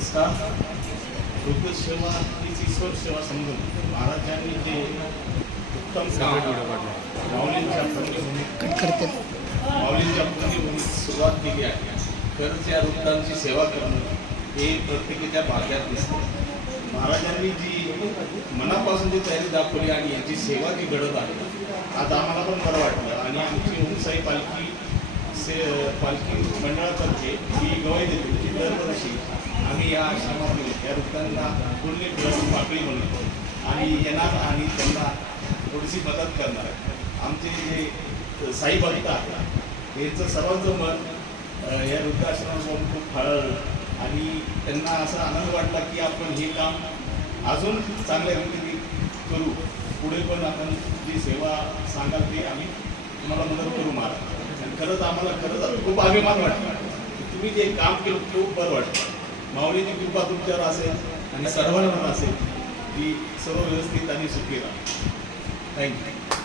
नमस्कार. वृद्धसेवा हीच ईश्वर सेवा समजून महाराजांनी जे उत्तम माऊलींच्या पुण्यभूमीत सुरुवात केली आहे. खरंच या वृद्धांची सेवा करणं हे प्रत्येकाच्या भाग्यात दिसतं. महाराजांनी जी मनापासून जी तयारी दाखवली आणि यांची सेवा जी घडत आहे, आज आम्हाला पण बरं वाटलं. आणि आमची ओमसाई पालखी मंडळातर्फे ही गवाही देतो की दरवर्षी आम्ही या आश्रमामध्ये या वृद्धांना पुण्य पाकळी बनवतो आणि येणार आणि त्यांना थोडीशी मदत करणार आहे. आमचे जे साई भक्त आहेत यांचं सर्वांचं मन या वृद्धाश्रमापासून खूप फळलं आणि त्यांना असा आनंद वाटला की आपण हे काम अजून चांगल्या रीतीने करू. पुढे पण आपण जी सेवा सांगाल ती आम्ही तुम्हाला मदत करू. महाराज आणि खरंच आम्हाला खूप अभिमान वाटला. तुम्ही जे काम केलं खूप बरं वाटतं. माऊलीची कृपा तुमच्यावर असेल आणि सर्वांवर असेल की सर्व व्यवस्थित आणि सुखी राहा. थँक्यू.